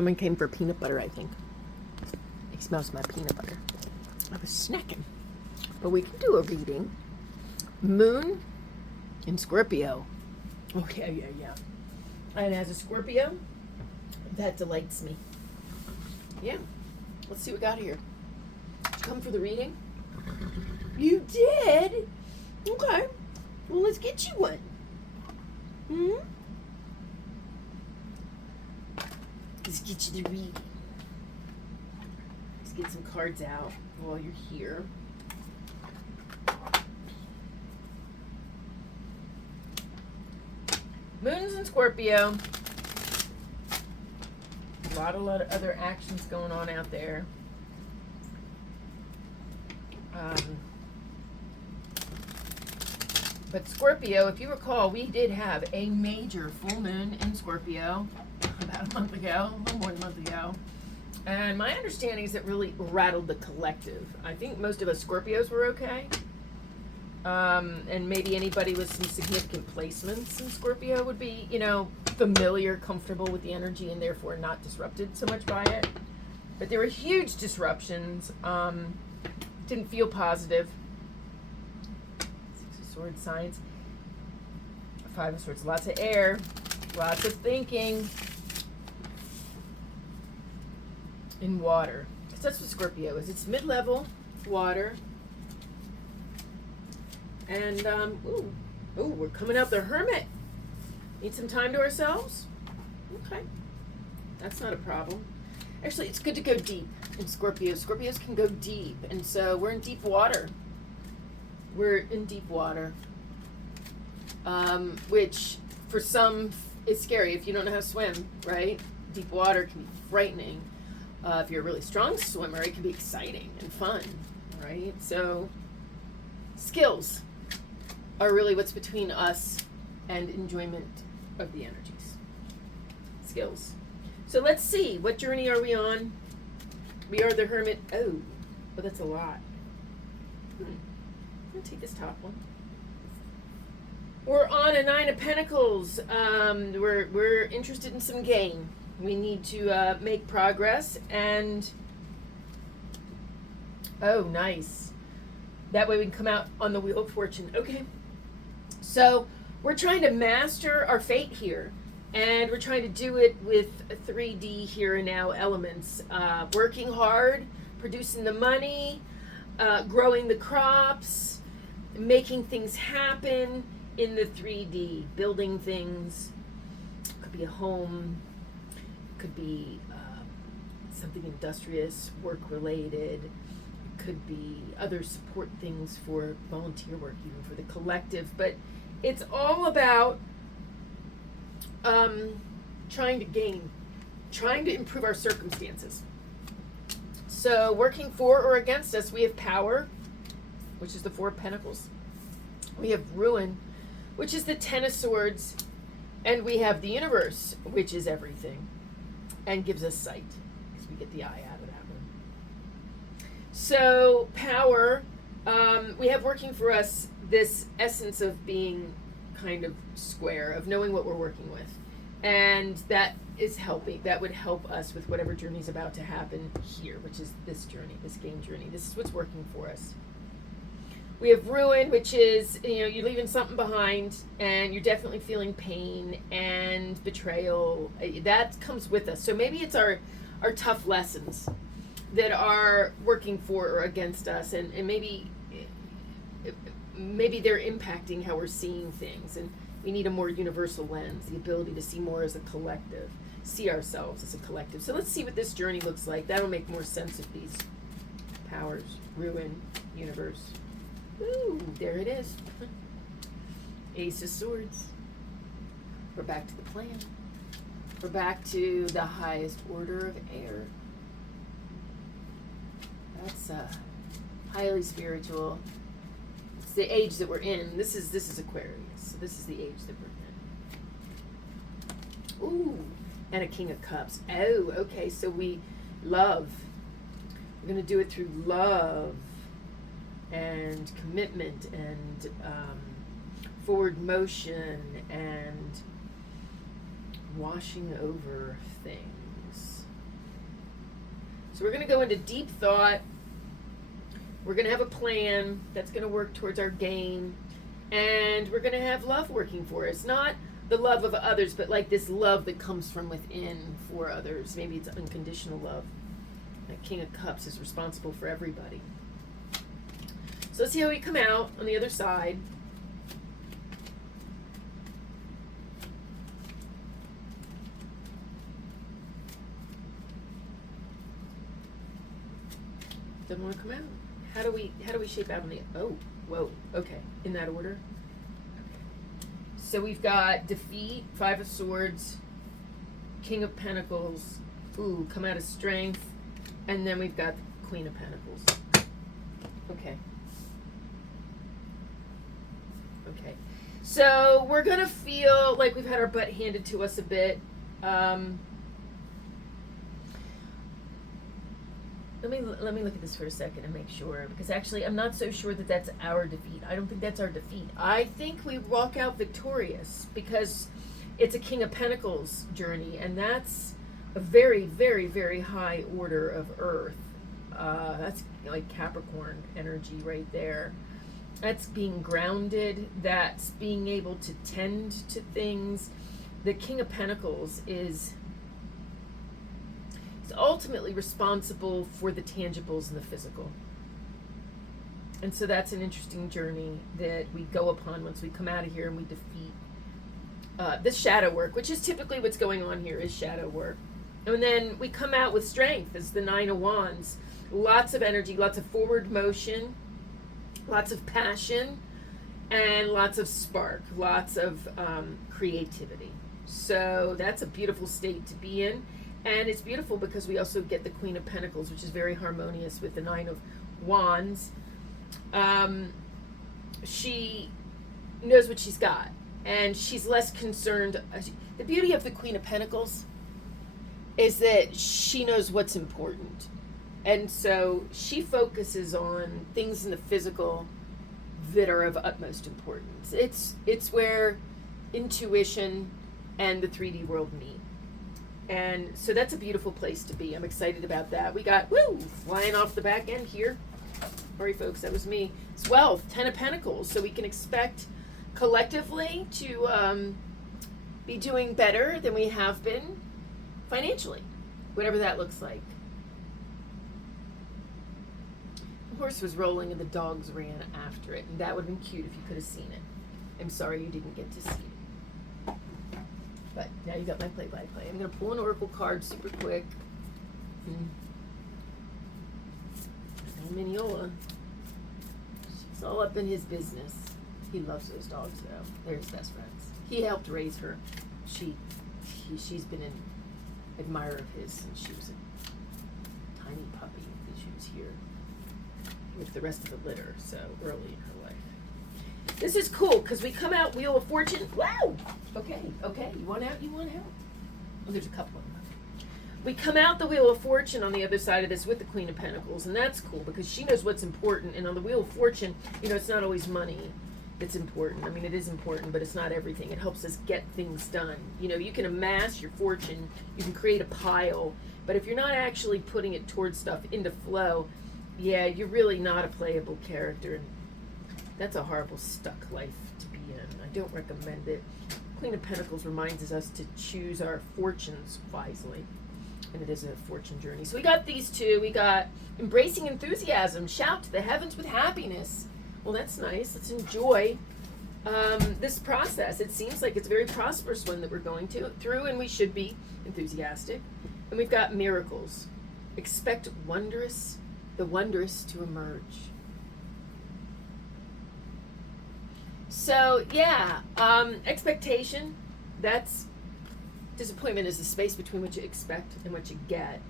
Someone came for peanut butter, I think. He smells my peanut butter. I was snacking. But we can do a reading. Moon in Scorpio. Oh, yeah. And as a Scorpio, that delights me. Yeah. Let's see what we got here. Did you come for the reading? You did? Okay. Well, let's get you one. Let's get you the reading. Let's get some cards out while you're here. Moon's in Scorpio. A lot of other actions going on out there. But Scorpio, if you recall, we did have a major full moon in Scorpio about a month ago, a little more than a month ago. And my understanding is it really rattled the collective. I think most of us Scorpios were okay. And maybe anybody with some significant placements in Scorpio would be, familiar, comfortable with the energy, and therefore not disrupted so much by it. But there were huge disruptions. Didn't feel positive. Six of Swords signs. Five of Swords, lots of air, lots of thinking. In water, because that's what Scorpio is. It's mid-level water. And, we're coming out the Hermit. Need some time to ourselves? Okay. That's not a problem. Actually, it's good to go deep in Scorpio. Scorpios can go deep. And so we're in deep water. We're in deep water. Which, for some, is scary if you don't know how to swim, right? Deep water can be frightening. If you're a really strong swimmer, it can be exciting and fun, right? So, skills are really what's between us and enjoyment of the energies. Skills. So let's see, what journey are we on? We are the Hermit. Oh, that's a lot. I'm gonna take this top one. We're on a Nine of Pentacles. We're interested in some gain. We need to make progress, and oh, nice. That way we can come out on the Wheel of Fortune. Okay. So we're trying to master our fate here, and we're trying to do it with 3D here and now elements. Working hard, producing the money, growing the crops, making things happen in the 3D, building things. Could be a home. Could be something industrious, work-related. It could be other support things for volunteer work, even for the collective. But it's all about trying to gain, trying to improve our circumstances. So working for or against us, we have power, which is the Four of Pentacles. We have ruin, which is the Ten of Swords. And we have the universe, which is everything. And gives us sight, because we get the eye out of that one. So, power, we have working for us this essence of being kind of square, of knowing what we're working with. And that is helping. That would help us with whatever journey is about to happen here, which is this journey, this game journey. This is what's working for us. We have ruin, which is, you're leaving something behind, and you're definitely feeling pain and betrayal. That comes with us. So maybe it's our tough lessons that are working for or against us, and maybe they're impacting how we're seeing things. And we need a more universal lens, the ability to see more as a collective, see ourselves as a collective. So let's see what this journey looks like. That'll make more sense of these powers, ruin, universe. Ooh, there it is. Ace of Swords. We're back to the plan. We're back to the highest order of air. That's highly spiritual. It's the age that we're in. This is Aquarius. So this is the age that we're in. Ooh, and a King of Cups. Oh, okay. So we love. We're going to do it through love and commitment and forward motion and washing over things. So we're going to go into deep thought. We're going to have a plan that's going to work towards our gain. And we're going to have love working for us. Not the love of others, but like this love that comes from within for others. Maybe it's unconditional love. That King of Cups is responsible for everybody. So let's see how we come out on the other side. Doesn't want to come out. How do we shape out on the, oh, whoa, okay, in that order. Okay. So we've got defeat, 5 of Swords, King of Pentacles, ooh, come out of strength, and then we've got the Queen of Pentacles. Okay. Okay. So we're gonna feel like we've had our butt handed to us a bit. Let me look at this for a second and make sure, because actually I'm not so sure that that's our defeat. I don't think that's our defeat. I think we walk out victorious because it's a King of Pentacles journey, and that's a very, very, very high order of Earth. That's like Capricorn energy right there. That's being grounded. That's being able to tend to things. The King of Pentacles is ultimately responsible for the tangibles and the physical. And so that's an interesting journey that we go upon once we come out of here and we defeat this shadow work, which is typically what's going on here, is shadow work. And then we come out with strength as the 9 of Wands. Lots of energy, lots of forward motion, lots of passion, and lots of spark, lots of creativity. So that's a beautiful state to be in. And it's beautiful because we also get the Queen of Pentacles, which is very harmonious with the 9 of Wands. She knows what she's got, and she's less concerned. The beauty of the Queen of Pentacles is that she knows what's important. And so she focuses on things in the physical that are of utmost importance. It's where intuition and the 3D world meet. And so that's a beautiful place to be. I'm excited about that. We got, flying off the back end here. Sorry, folks, that was me. It's wealth, 10 of Pentacles. So we can expect collectively to be doing better than we have been financially, whatever that looks like. The horse was rolling and the dogs ran after it. And that would have been cute if you could have seen it. I'm sorry you didn't get to see it. But now you got my play-by-play. I'm going to pull an oracle card super quick. Mineola. She's all up in his business. He loves those dogs, though. They're his best friends. He helped raise her. She's been an admirer of his since she was a tiny puppy. She was here with the rest of the litter, so early in her life. This is cool because we come out Wheel of Fortune. Wow! Okay. You want out? You want out? Oh, there's a couple of them. We come out the Wheel of Fortune on the other side of this with the Queen of Pentacles, and that's cool because she knows what's important. And on the Wheel of Fortune, it's not always money that's important. I mean, it is important, but it's not everything. It helps us get things done. You can amass your fortune, you can create a pile, but if you're not actually putting it towards stuff into flow, yeah, you're really not a playable character. And that's a horrible stuck life to be in. I don't recommend it. Queen of Pentacles reminds us to choose our fortunes wisely. And it is a fortune journey. So we got these two. We got embracing enthusiasm. Shout to the heavens with happiness. Well, that's nice. Let's enjoy this process. It seems like it's a very prosperous one that we're going through, and we should be enthusiastic. And we've got miracles. Expect the wondrous to emerge. So, yeah, expectation, that's disappointment is the space between what you expect and what you get.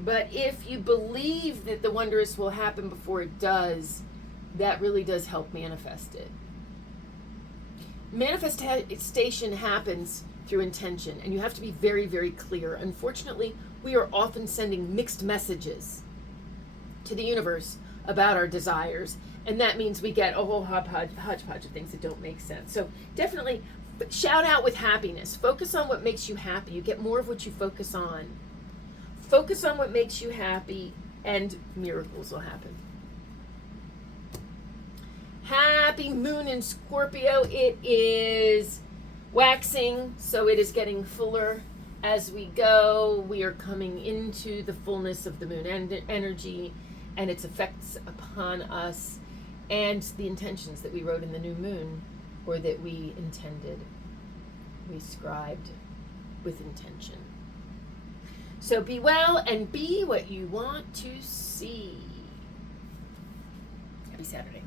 But if you believe that the wondrous will happen before it does, that really does help manifest it. Manifestation happens through intention, and you have to be very, very clear. Unfortunately, we are often sending mixed messages to the universe about our desires, and that means we get a whole hodgepodge of things that don't make sense. So definitely shout out with happiness. Focus on what makes you happy. You get more of what you focus on. Focus on what makes you happy, and miracles will happen. Happy moon in Scorpio. It is waxing, so it is getting fuller as we go. We are coming into the fullness of the moon energy and its effects upon us, and the intentions that we wrote in the new moon, or that we intended, we scribed with intention. So be well and be what you want to see. Happy Saturday.